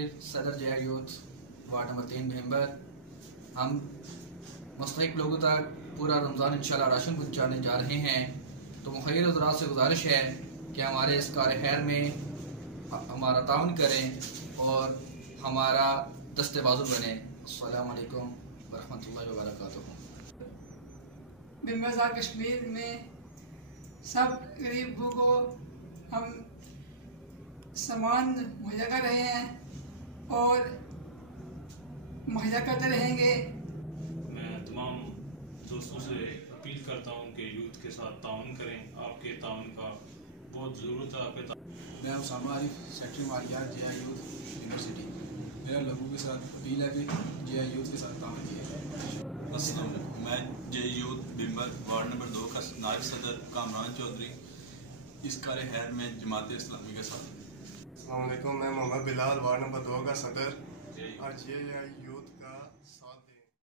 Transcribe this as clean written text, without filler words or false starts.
कश्मीर, सदर Jaya youth, ward number 3 member. हम मुस्तहिक लोगों तक पूरा रमज़ान इंशाल्लाह राशन पहुँचाने जा रहे हैं। तो मुखिर हज़रात से गुजारिश है कि हमारे इस कार्य खैर में हमारा ताउन करें और हमारा दस्ते बाजू बने। अस्सलामु अलैकुम वरहमतुल्लाहि वबरकातुहू। बिम्बसा कश्मीर में सब गरीबों को हम सामान मुहैया कर रहे हैं और मुहैया करते रहेंगे। मैं तमाम दोस्तों से अपील करता हूँ कि यूथ के साथ ताउन करें। आपके ताउन का बहुत ज़रूरत है। आपके मैं उसामा आरिफ, सेक्रेटरी मालियात जेया यूथ यूनिवर्सिटी। मेरा लोगों के साथ अपील है कि जेया यूथ के साथ ताउन किया जाए। अस्सलाम वालेकुम। मैं जेया यूथ बिम्बर वार्ड नंबर 2 का नायब सदर कामरान चौधरी इस कार्य खैर में जमात इस्लामी के साथ। अस्सलाम वालेकुम। मैं मोहम्मद बिलाल वार्ड नंबर 2 का सदर और जेया यूथ का